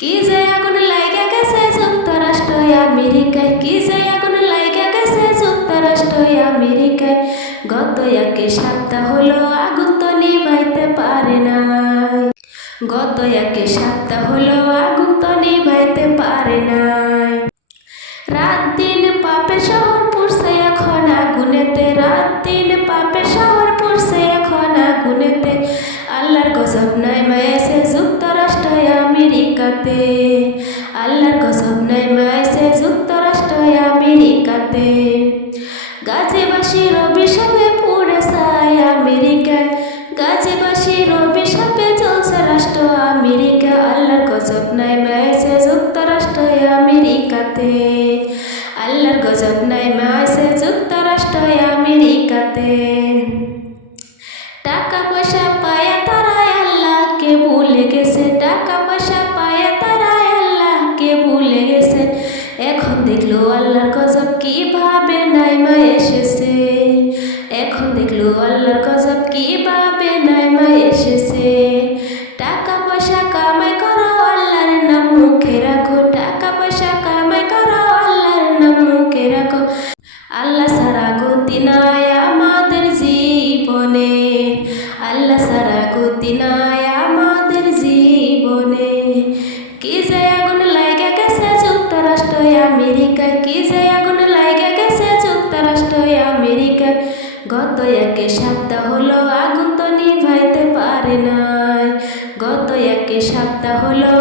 কি যে আগুন লাইগা গেছে যুক্তরাষ্ট্র আমেরিকায়? কি যে আগুন লাইগা গেছে যুক্তরাষ্ট্র আমেরিকায়? গত একে সপ্তাহ হলো আগুন তো নিভাইতে পারে নাই। গত একে সপ্তাহ হলো আগুন তো নিভাইতে পারে নাই। রাত দিন পাপে শহর পড়ছে এখন আগুনেতে। রাত দিন পাপে শহর পড়ছে এখন আগুনেতে। আল্লাহর গজব নাই যুক্তরাষ্ট্র আমেরিকাতে। আল্লাহর গজব নাই মায়েছে যুক্তরাষ্ট্র আমেরিকাতে। গাছেবাসীর অভিশাপে পড়ে যায় আমেরিকায় গাছেবাসীর অভিশাপে চলছে রাষ্ট্র আমেরিকা। আল্লাহর গজব নাই মায়েছে যুক্তরাষ্ট্র আমেরিকাতে। আল্লাহর গজব নাই মায়েছে দেখল আল্লাহর গজব কীভাবে নাইমা এসেছে? এখন দেখল আল্লাহর গজব কীভাবে নাইমা এসেছে? টাকা পয়সা কামাই করো, আল্লাহর নাম মুখে রাখো। টাকা পয়সা কামাই করো, আল্লাহর নাম মুখে রাখো। আল্লাহ সারা গতি নাই আমাদের জীবনে। আল্লাহ সারা গতি নাই আমেরিকায় কি যে আগুন লাইগা গেছে যুক্তরাষ্ট্র আমেরিকা গত এক সপ্তাহ হলো আগুন তো নিভাইতে পারে নাই। গত একে সপ্তাহ হলো